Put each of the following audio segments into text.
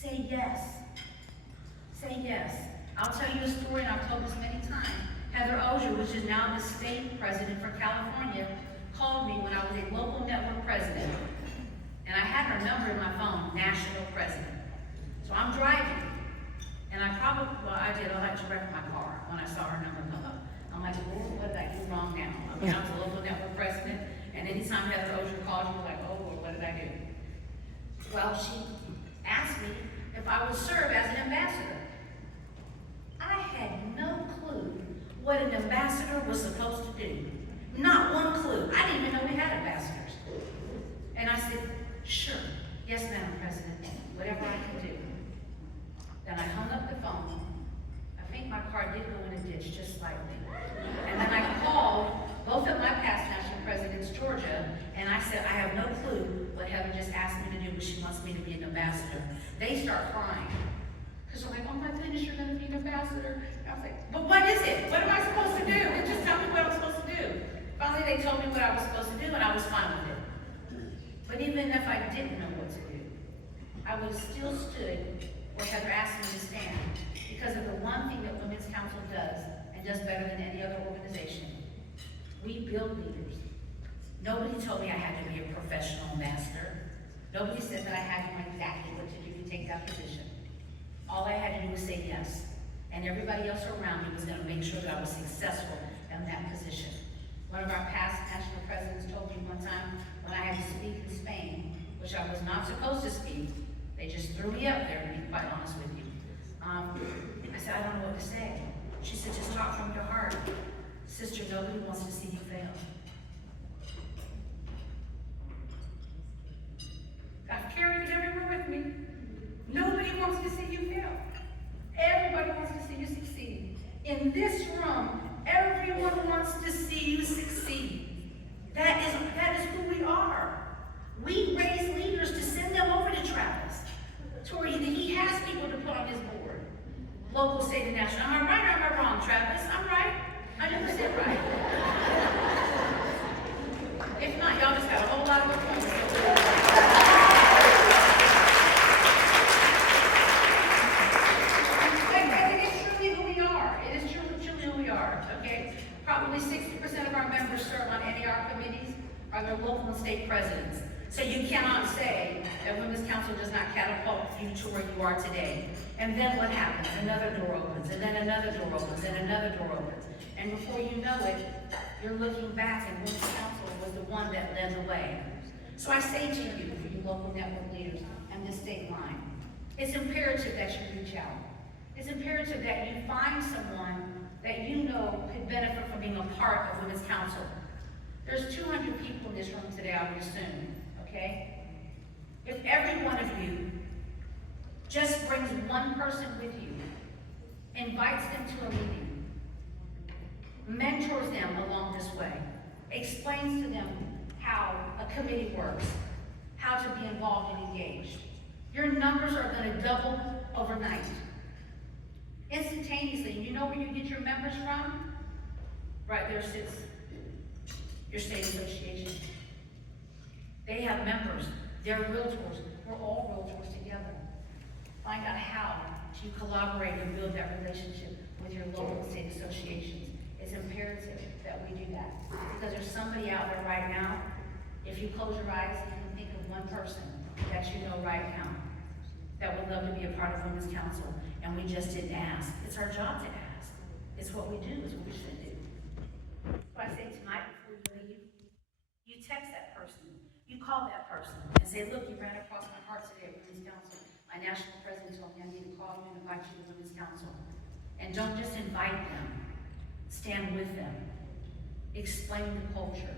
Say yes. Say yes. I'll tell you a story, and I've told this many times. Heather Ozier, which is now the state president for California, called me when I was a local network president. And I had her number in my phone, national president. So I'm driving. And I like to wreck my car when I saw her number come up. I'm like, Lord, what did I do wrong now? I mean, I was a local network president, and anytime Heather Ozier calls, you're like, oh, Lord, what did I do? Well, she asked me if I would serve as an ambassador. I had no clue what an ambassador was supposed to do. Not one clue. I didn't even know we had ambassadors. And I said, sure, yes, Madam President, whatever I can do. Then I hung up the phone. I think my car did go in a ditch just slightly. And then I called both of my past national presidents, Georgia, and I said, I have no clue what Heather just asked me to do, but she wants me to be an ambassador. They start crying. Because they're like, oh my goodness, you're going to be an ambassador. And I was like, but what is it? What am I supposed to do? And just tell me what I'm supposed to do. Finally, they told me what I was supposed to do, and I was fine with it. But even if I didn't know what to do, I would have still stood where Heather asked me to stand, because of the one thing that Women's Council does, and does better than any other organization. We build leaders. Nobody told me I had to be a professional ambassador. Nobody said that I had to know exactly what to do to take that position. All I had to do was say yes. And everybody else around me was going to make sure that I was successful in that position. One of our past national presidents told me one time when I had to speak in Spain, which I was not supposed to speak. They just threw me up there, to be quite honest with you. I said, I don't know what to say. She said, just talk from your heart. Sister, nobody wants to see you fail. I've carried it everywhere with me. Nobody wants to see you fail. Everybody wants to see you succeed. In this room, everyone wants to see you succeed. That is who we are. We raise leaders to send them over to Travis. Tori, he has people to put on his board. Local, state, and national. Am I right or am I wrong, Travis? I'm right. 100% right. If not, y'all just got a whole lot of appointments. Probably 60% of our members serve on NAR committees are their local and state presidents. So you cannot say that Women's Council does not catapult you to where you are today. And then what happens? Another door opens, and then another door opens, and another door opens. And before you know it, you're looking back and Women's Council was the one that led the way. So I say to you, for you local network leaders and this state line, it's imperative that you reach out. It's imperative that you find someone that you know could benefit from being a part of Women's Council. There's 200 people in this room today, I would assume, okay? If every one of you just brings one person with you, invites them to a meeting, mentors them along this way, explains to them how a committee works, how to be involved and engaged, your numbers are going to double overnight. Instantaneously. And you know where you get your members from? Right there sits your state association. They have members. They're realtors. We're all realtors together. Find out how to collaborate and build that relationship with your local and state associations. It's imperative that we do that. Because there's somebody out there right now, if you close your eyes, you can think of one person that you know right now that would love to be a part of Women's Council, and we just didn't ask. It's our job to ask. It's what we do, it's what we should do. So I say tonight before you leave, you text that person, you call that person, and say, look, you ran across my heart today at Women's Council. My national president told me I need to call you and invite you to Women's Council. And don't just invite them, stand with them. Explain the culture.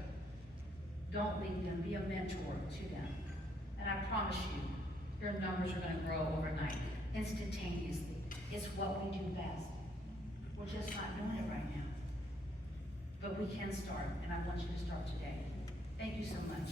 Don't leave them, be a mentor to them. And I promise you, your numbers are going to grow overnight, instantaneously. It's what we do best. We're just not doing it right now. But we can start, and I want you to start today. Thank you so much.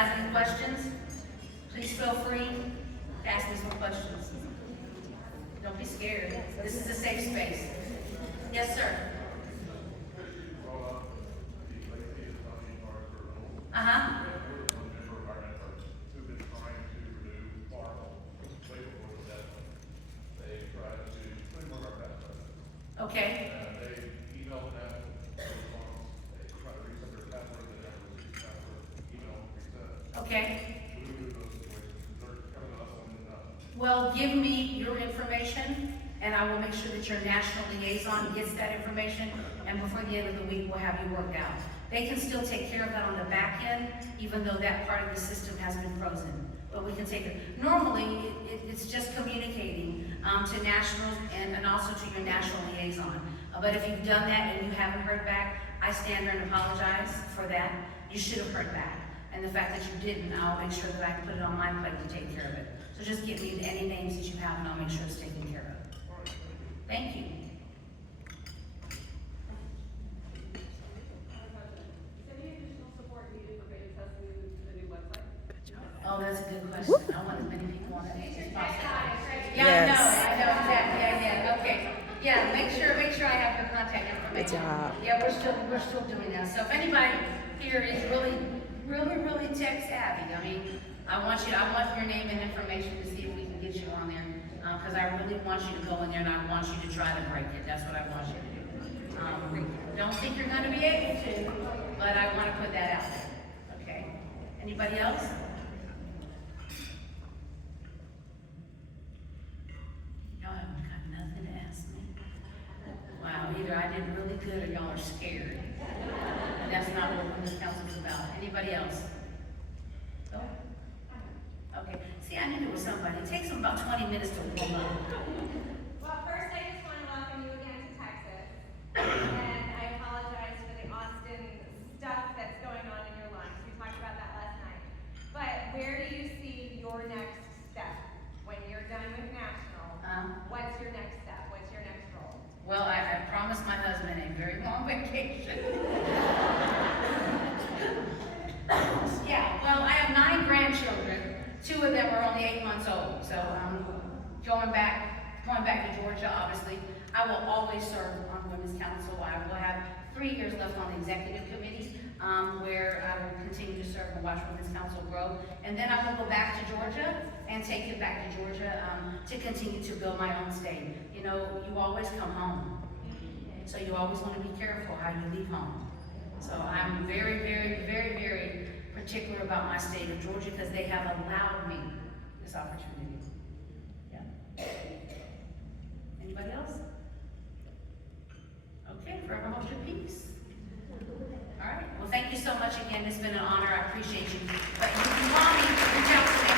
has any questions, please feel free to ask me some questions. Don't be scared. This is a safe space. Yes, sir. Uh-huh. Okay. They emailed them, they try to reset their password, they never received the password, email, reset. Okay. What do we do in those situations? They're coming to us on Well, give me your information, and I will make sure that your national liaison gets that information, and before the end of the week, we'll have you worked out. They can still take care of that on the back end, even though that part of the system has been frozen. But we can take it. Normally, it's just communicating to nationals and also to your national liaison. But if you've done that and you haven't heard back, I stand there and apologize for that. You should have heard back. And the fact that you didn't, I'll make sure that I can put it on my plate to take care of it. So just give me any names that you have and I'll make sure it's taken care of. Thank you. Oh, that's a good question. I want as many people on it as possible. Yeah, I know exactly. Yeah. Okay. Yeah, make sure I have your contact information. Good job. Yeah, we're still doing that. So if anybody here is really tech savvy, I mean, I want your name and information to see if we can get you on there. Because I really want you to go in there and I want you to try to break it. That's what I want you to do. Don't think you're going to be able to, but I want to put that out there. Okay. Anybody else? Y'all haven't got nothing to ask me. Wow, either I did really good or y'all are scared. And that's not what this council is about. Anybody else? Oh? Okay. See, I knew there was somebody. It takes them about 20 minutes to warm up. Well, first I just want to welcome you again to Texas. And I apologize for the Austin stuff that's going on in your lives. We talked about that last night. But where do you see your next step? When you're done with national, what's your next step? What's your next role? Well, I promised my husband a very long vacation. Yeah, well, I have 9 grandchildren. 2 of them are only 8 months old. So going back to Georgia, obviously, I will always serve on Women's Council. I will have 3 years left on the executive committee, where I will continue to serve and watch Women's Council grow. And then I will go back to Georgia and take it back to Georgia to continue to build my own state. You know, you always come home. So you always want to be careful how you leave home. So I'm very particular about my state of Georgia because they have allowed me this opportunity. Yeah. Anybody else? Okay, forever hold your peace. All right. Well, thank you so much again. It's been an honor. I appreciate you. But you can call me, reach out to me.